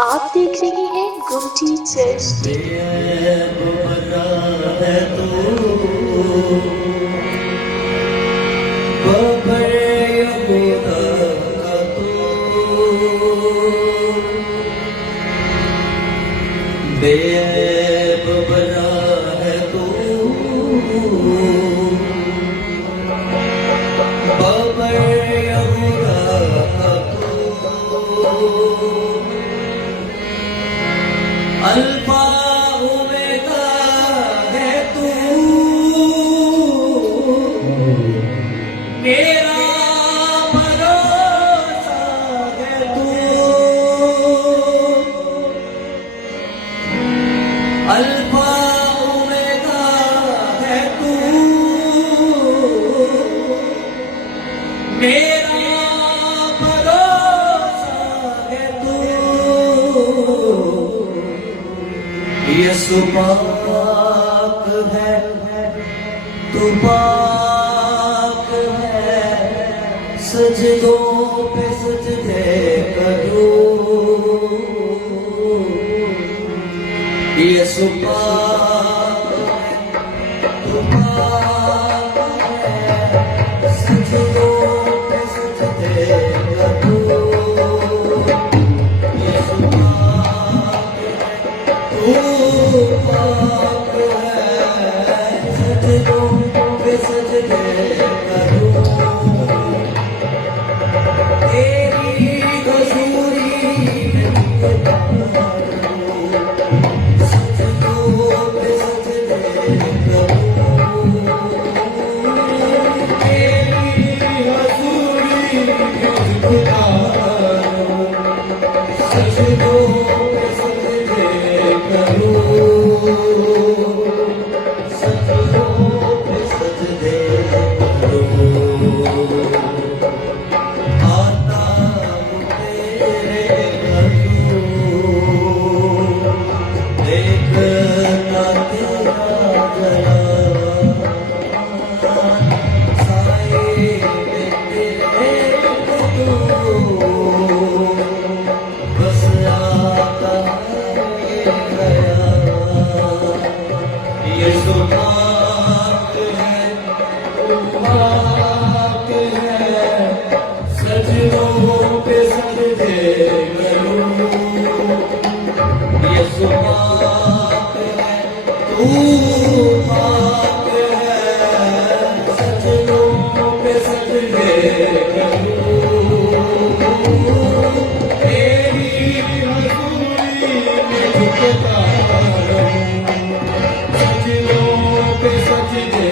आप देख रहे हैं गुमटी चर्च टीवी। बेअब बना है तू, बबर यहूदा का तू। बेअब बना है तू, बबर यहूदा का तू। अल्फा ओमेगा है तू, मेरा भरोसा है तू। अल्फा ओमेगा है तू, मेरा भरोसा है तू। यीशु पाक है, तू पाक है, सजदों पे सजदे करूं। यीशु पाक है, तू पाक है, सजदों पे सजदे करूं। यीशु पाक है, सजदों पे सजदे करूं। तेरी हजूरी में सजदों पे सजदे करूं। तेरी हजूरी में पुकारूं, सजदों पे सजदे करूं। सजदों पे सजदे करूं। आता हूँ तेरे हजूर, देखता तेरा जलाल। साए में तेरे हजूर, बस आता है ख्याल। यीशु पाक है, पाक है, सजदों पे सजदे करूं। यीशु पाक है, तू पाक है, सजदों पे सजदे करूं। तेरी हजूरी में झुकता रहूं, सजदों पे सजदे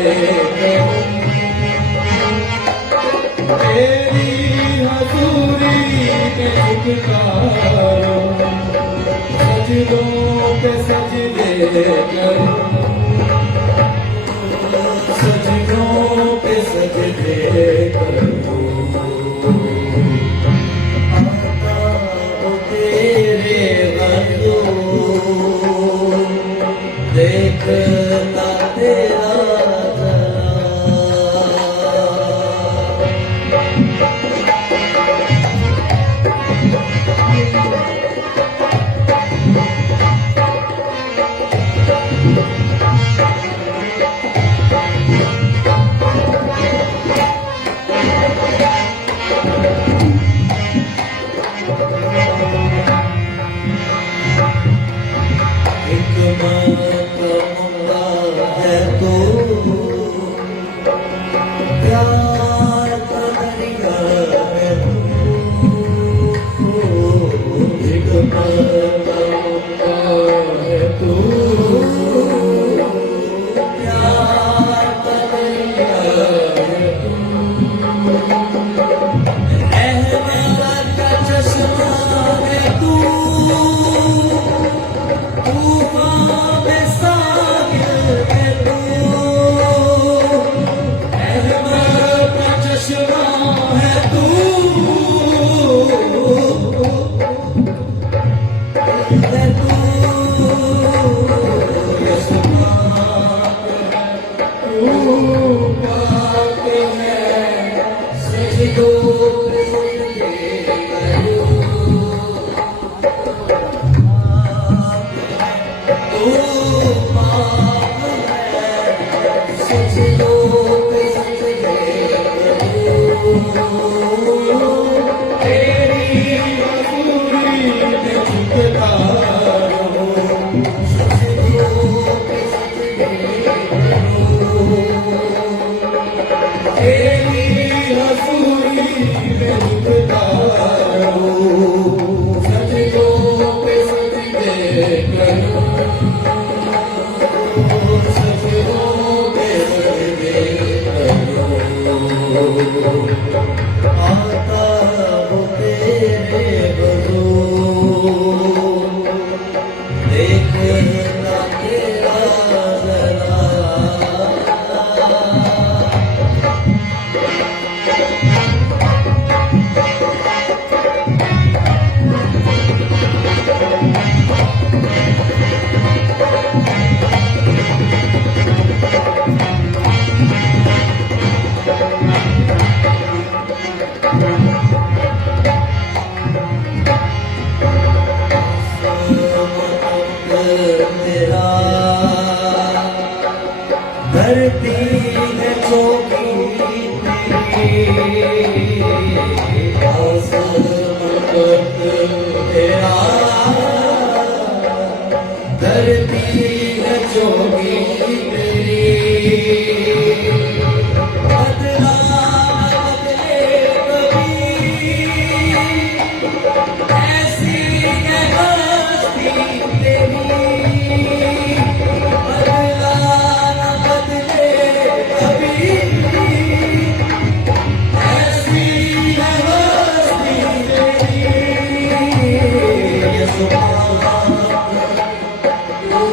करूं। तेरी हजूरी में झुकता रहूं, सजदों पे सजदे करूं। सजदों पे सजदे करूं। आता हूँ तेरे हजूर, देखता तेरा जलाल। हिकमत मंगा है तू, प्यार का दरिया है तू। हिकमत मंगा है तू, प्यार का दरिया है तू। रहमत का चश्मा है तू, तूफान में साहिल है तू।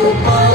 गोपाल